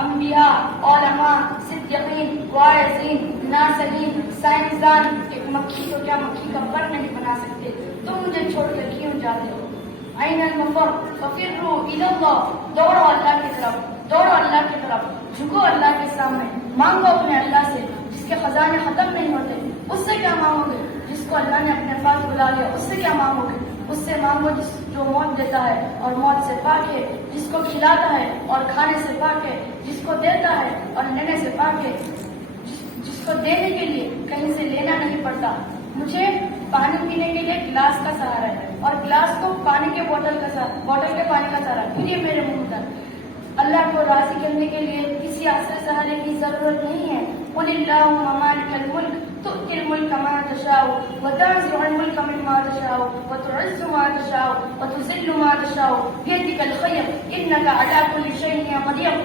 अम्बिया, उलमा, सिद्दीकीन, वाइज़ीन, नासरीन, साइंसदान। एक मक्खी को क्या मक्खी का पर नहीं बना सकते। तुम मुझे छोड़कर क्यों जाते हो? ऐनल मफर फफिर्रू इलल्लाह, दौड़ो अल्लाह की तरफ, दौड़ो अल्लाह की तरफ, झुको अल्लाह के सामने, मांगो अपने अल्लाह से जिसके खजाने खत्म नहीं होते। उससे क्या मांगोगे? जिसको अल्लाह ने अपने पास बुला लिया, उससे क्या मांगोगे? उससे मांगो जो मौत देता है और मौत से पाक है, जिसको खिलाता है और खाने से पाक है, जिसको देता है और लेने से पाक है, जिसको देने के लिए कहीं से लेना नहीं पड़ता। मुझे पानी पीने के लिए गिलास का सहारा है और गिलास को पानी के बोतल के पानी का सहारा, फिर ये मेरे मुंह तक। अल्लाह को राजी करने के लिए किसी आश्रय सहारे की जरूरत नहीं है। कुलिल्लाहुम्मा मालिकल मुल्क तु'तिल मुल्का मन तशाउ व तंज़िउल मुल्का मिम्मा तशाउ व तु'इज़्ज़ु मन तशाउ व तुज़िल्लु मन तशाउ बियदिकल खैर इन्नका अला कुल्लि शैइन कदीर।